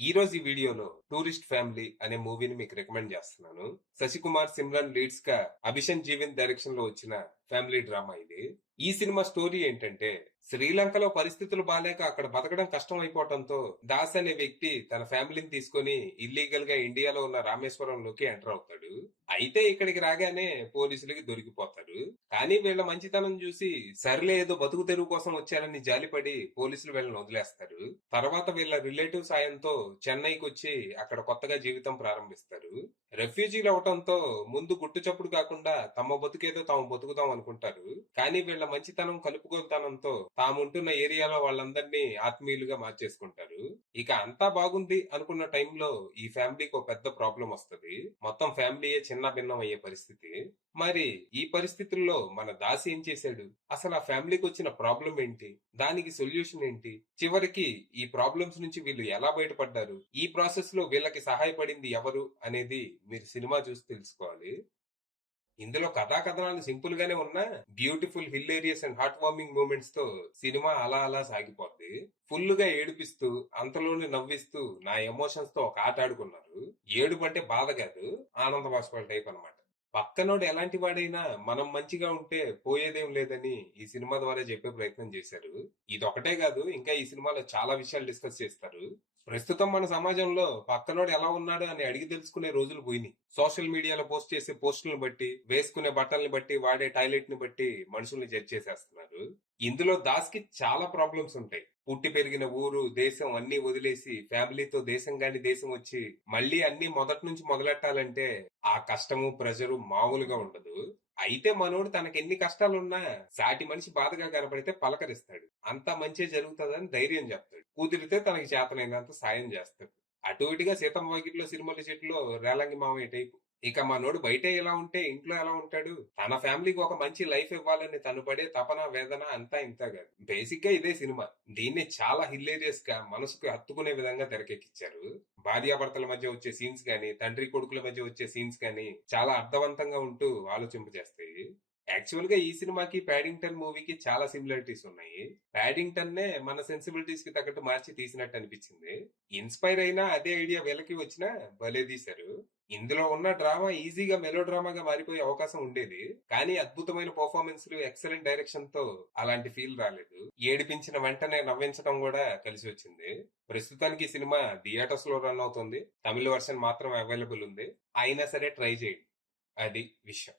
ఈ రోజు ఈ వీడియోలో టూరిస్ట్ ఫ్యామిలీ అనే మూవీని మీకు రికమెండ్ చేస్తున్నాను. శశికుమార్, సిమ్రన్ లీడ్స్ గా అభిషన్ జీవన్ డైరెక్షన్ లో వచ్చిన ఫ్యామిలీ డ్రామా ఇది. ఈ సినిమా స్టోరీ ఏంటంటే, శ్రీలంకలో పరిస్థితులు బాలేక అక్కడ బతకడం కష్టం అయిపోవడంతో దాస్ అనే వ్యక్తి తన ఫ్యామిలీని తీసుకొని ఇల్లీగల్ గా ఇండియాలో ఉన్న రామేశ్వరంలోకి ఎంటర్ అవుతాడు. అయితే ఇక్కడికి రాగానే పోలీసులకి దొరికిపోతారు. కానీ వీళ్ళ మంచితనం చూసి సర్లే ఏదో బతుకు తెరువు కోసం వచ్చారని జాలిపడి పోలీసులు వీళ్ళని వదిలేస్తారు. తర్వాత వీళ్ళ రిలేటివ్ సాయంతో చెన్నైకి వచ్చి అక్కడ కొత్తగా జీవితం ప్రారంభిస్తారు. రెఫ్యూజీలు అవటంతో ముందు గుట్టు చప్పుడు కాకుండా తమ బతుకేదో తాము బతుకుదాం అనుకుంటారు. కానీ వీళ్ళ మంచితనం, కలుపుగోలుతనంతో తాముంటున్న ఏరియాలో వాళ్ళందరినీ ఆత్మీయులుగా మార్చేసుకుంటారు. ఇక అంతా బాగుంది అనుకున్న టైంలో ఈ ఫ్యామిలీకి ఒక పెద్ద ప్రాబ్లం వస్తది. మొత్తం ఫ్యామిలీయే చిన్న భిన్నం అయ్యే పరిస్థితి. మరి ఈ పరిస్థితుల్లో మన దాసి ఏం చేశాడు? అసలు ఆ ఫ్యామిలీకి వచ్చిన ప్రాబ్లం ఏంటి? దానికి సొల్యూషన్ ఏంటి? చివరికి ఈ ప్రాబ్లమ్స్ నుంచి వీళ్ళు ఎలా బయటపడ్డారు? ఈ ప్రాసెస్ లో వీళ్ళకి సహాయపడింది ఎవరు అనేది మీరు సినిమా చూసి తెలుసుకోవాలి. ఇందులో కథా కథనాలు సింపుల్ గానే ఉన్నా beautiful, hilarious and heart warming moments తో సినిమా అలా అలా సాగిపోద్ది. ఫుల్ గా ఏడిపిస్తూ అంతలోనే నవ్విస్తూ నా ఎమోషన్స్ తో ఒక ఆట ఆడుకున్నారు. ఏడుపు అంటే బాధ కాదు, ఆనంద బాష్పాల టైప్ అన్నమాట. పక్కనోడు ఎలాంటి వాడైనా మనం మంచిగా ఉంటే పోయేదేం లేదని ఈ సినిమా ద్వారా చెప్పే ప్రయత్నం చేశారు. ఇదొకటే కాదు, ఇంకా ఈ సినిమాలో చాలా విషయాలు డిస్కస్ చేస్తారు. ప్రస్తుతం మన సమాజంలో పక్కనోడు ఎలా ఉన్నాడు అని అడిగి తెలుసుకునే రోజులు పోయినాయి. సోషల్ మీడియాలో పోస్ట్ చేసే పోస్టులను బట్టి, వేసుకునే బట్టల్ని బట్టి, వాడే టాయిలెట్ ని బట్టి మనుషుల్ని జడ్జ్ చేసేస్తున్నారు. ఇందులో దాస్ కి చాలా ప్రాబ్లమ్స్ ఉంటాయి. పుట్టి పెరిగిన ఊరు, దేశం అన్ని వదిలేసి ఫ్యామిలీతో దేశం గాని దేశం వచ్చి మళ్ళీ అన్ని మొదటి నుంచి మొదలెట్టాలంటే ఆ కష్టము, ప్రెషరు మామూలుగా ఉండదు. అయితే మనోడు తనకి ఎన్ని కష్టాలున్నా సాటి మనిషి బాధగా కనపడితే పలకరిస్తాడు. అంతా మంచి జరుగుతుందని ధైర్యం చెప్తాడు. కుదిరితే తనకి చేతనైనంత సాయం చేస్తాడు. అటు ఇటుగా సీతమ్మ వాకిట్లో సిరిమల్లి చెట్టులో రేలంగి మామయ్య టైపు. ఇక మనోడు బయట ఎలా ఉంటే ఇంట్లో ఎలా ఉంటాడు? తన ఫ్యామిలీకి ఒక మంచి లైఫ్ ఇవ్వాలని తను పడే తపన, వేదన అంతా ఇంత కాదు. బేసిక్ గా ఇదే సినిమా. దీన్ని చాలా హిల్లేరియస్ గా మనసుకు హత్తుకునే విధంగా తెరకెక్కించారు. భార్యాభర్తల మధ్య వచ్చే సీన్స్ గానీ, తండ్రి కొడుకుల మధ్య వచ్చే సీన్స్ గానీ చాలా అర్థవంతంగా ఉంటూ ఆలోచింపజేస్తాయి. యాక్చువల్ గా ఈ సినిమాకి ప్యాడింగ్టన్ మూవీకి చాలా సిమిలారిటీస్ ఉన్నాయి. ప్యాడింగ్టన్ నే మన సెన్సిబిలిటీస్ కి తగ్గట్టు మార్చి తీసినట్టు అనిపించింది. ఇన్స్పైర్ అయినా అదే ఐడియా వీళ్ళకి వచ్చినా భలే తీశారు. ఇందులో ఉన్న డ్రామా ఈజీగా మెలో డ్రామాగా మారిపోయే అవకాశం ఉండేది. కానీ అద్భుతమైన పర్ఫార్మెన్స్లు, ఎక్సలెంట్ డైరెక్షన్ తో అలాంటి ఫీల్ రాలేదు. ఏడిపించిన వెంటనే నవ్వించడం కూడా కలిసి వచ్చింది. ప్రస్తుతానికి ఈ సినిమా థియేటర్స్ లో రన్ అవుతుంది. తమిళ వర్షన్ మాత్రం అవైలబుల్ ఉంది. అయినా సరే ట్రై చేయండి. అది విషయం.